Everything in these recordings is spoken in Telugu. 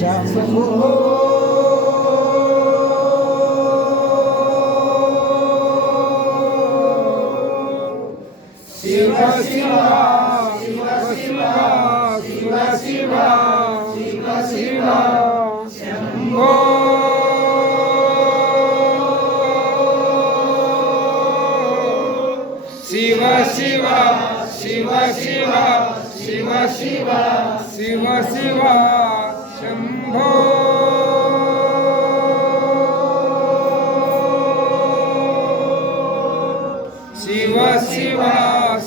శంభో శివ శివ శివ శివ శివ శివ శివ శివ శంభో శివ శివ శివ శివ శివ శివ శివ శివ శంభో శివ శివ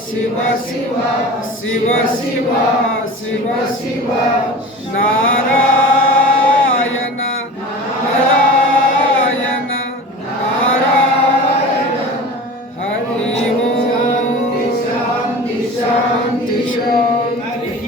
శివ శివ శివ శివ శివ శివ నారాయణ నారాయణ నారాయణ హరి ఓం శాంతి శాంతి శాంతి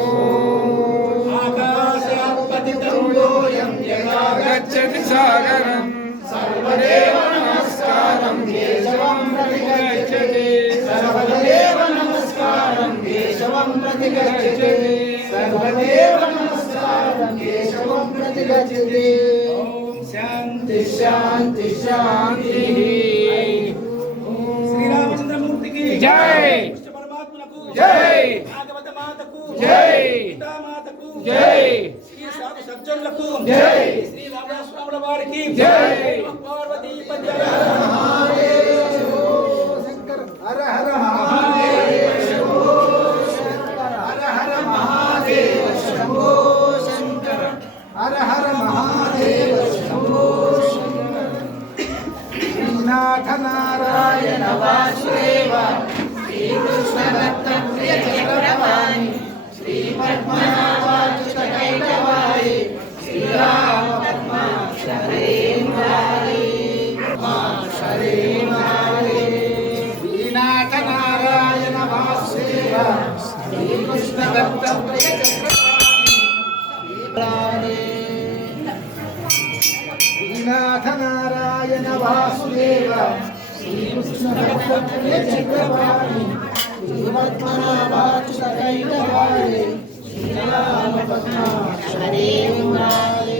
ఓం ఆకాశపతితం యోయం యదా గచ్చతి సాగరం సర్వదేవ నమస్కారం కేశవం ప్రతిగచ్చతి సర్వదేవ నమస్కారం కేశవం ప్రతిగచ్చతి సర్వదేవ నమస్కారం కేశవం ప్రతిగచ్చతి ఓం శాంతి శాంతి శాంతి శ్రీరామచంద్రమూర్తికి జై కృష్ణ పరమాత్మకు జై భాగవత మాతకు జై సీతా మాతకు జై శ్రీ సాధు సజ్జనులకు జై శ్రీ రామదాసుల వారికి జై పార్వతీ పద్య హర హర మహాదేవ శంభో శంకర హర హర మహాదేవ శంభో శంకర హర హర మహాదేవ శంభో శంకర శ్రీనాథ నారాయణ వాసుదేవ శ్రీకృష్ణ భక్త ప్రియ చక్రపాణి శ్రీ పద్మనాభాచ్యుత కైటవాయి శ్రీరామ పద్మ హరే మురారి హరే మురారి శ్రీనాథ నారాయణ వాసుదేవ శ్రీకృష్ణ భక్త ప్రియ చక్రపాణి శ్రీనాథ నారాయణ వాసుదేవ శ్రీకృష్ణ భక్త ప్రియ చక్రపాణి శ్రీపద్మనాభాచ్యుత కైటవాయి శ్రీరామ పద్మ హరే మురారి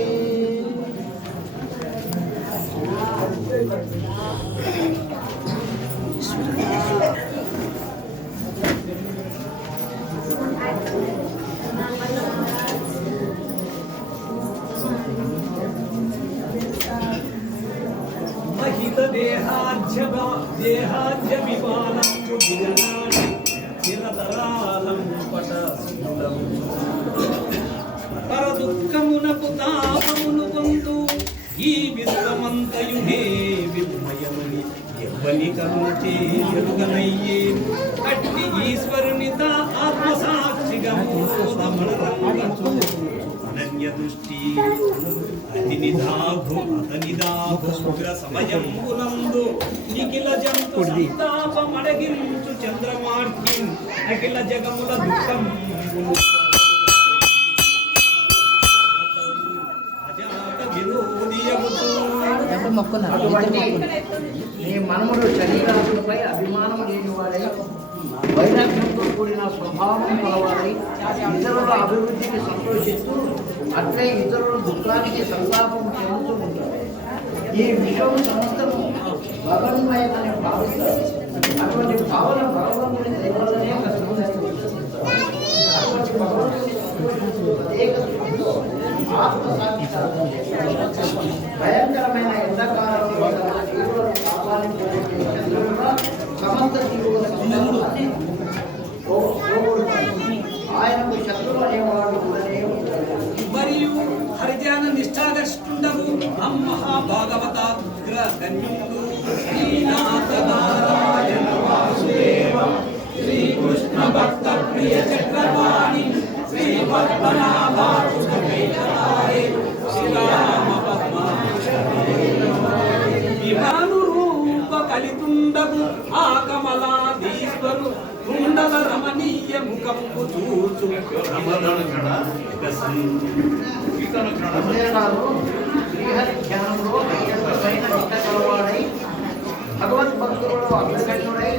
మహిత దేహాజ్య విమానం విజనాన్ని చిరతరాలం పట పరదుఃఖమునకు తాపమును పొందు ఈ విశ్వమంతయునే విమయమని ఎవ్వని కరుణచే ఎరుగనయ్యే అట్టి ఈశ్వరునిత ఆత్మసాక్షిగా అనన్య దృష్టి అతనిదాభుగ్ర సమయంబునందు నిఖిల జంతు సంతాపమడగించు చంద్రమార్కి అఖిల జగముల దుఃఖం నీ మనముడు శరీరాలపై అభిమానం లేనివాడై వైరాగ్యంతో కూడిన స్వభావం కలవాడై ఇతరుల అభివృద్ధికి సంతోషిస్తూ అట్లే ఇతరుల దుఃఖానికి సంతాపం చెందుతూ ఉంటారు. ఈ విషయం సమస్తము భగవన్మయమని భావిస్తారు. అటువంటి భావన భగవంతుని దైవాలనే అటువంటి భగవంతుని భయంకరమైన ఎండాకాలంలో జీవులను కాపాడించే సమస్త జీవుల సందర్భాన్ని ఆయనకు శత్రువు అనేవాడు మరియు హరిజాన నిష్ఠాగష్టుండవు మహాభాగవతాగ్ర గణ్యుడు శ్రీనాథ నారాయణ వాసుదేవ శ్రీకృష్ణ భక్త ప్రియ చక్రపాణి శ్రీ పద్మనాభాచ్యుత కైటవాయి శ్రీరామ పద్మ విమాను రూప కలితుండవు ఆ కమలాదీశ్వరు కుండల రమణీయ ముఖంపు చూచు శ్రీహరి ధ్యానంలో కలవాడై భగవద్భక్తులలో అగ్రగణ్యుడై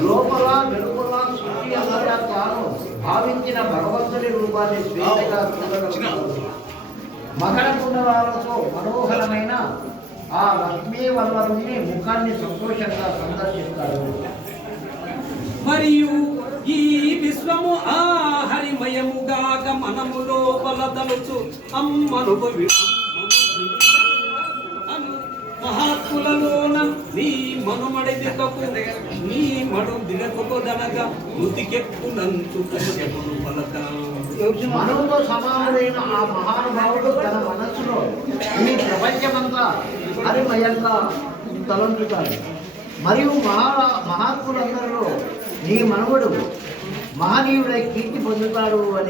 లోపల వెలుపల శుద్ధి అంతటా తాను భావించిన భగవంతుని రూపాన్ని స్వేచ్ఛగా చూడగలుగుతారు. మకర కుండలాలతో మనోహరమైన ఆ లక్ష్మీవల్లభుని ముఖాన్ని సంతోషంగా సందర్శిస్తారు. మరియు ఈ విశ్వము ఆ హరిమయముగాక మనము లోపల తలుచు అమ్మను అను మహాత్ములలోన నీ మనుమడి దిగకు నీ మడు దిగకు దనగా మృతికెక్కునంచు పలక. మనువుతో సమానుడైన ఆ మహానుభావుడు తన మనస్సులో ఈ ప్రపంచమంతా హరిమయంగా తలంచుతాడు. మరియు మహాత్ములందరిలో నీ మనవుడు మహనీయుడై కీర్తి పొందుతాడు అని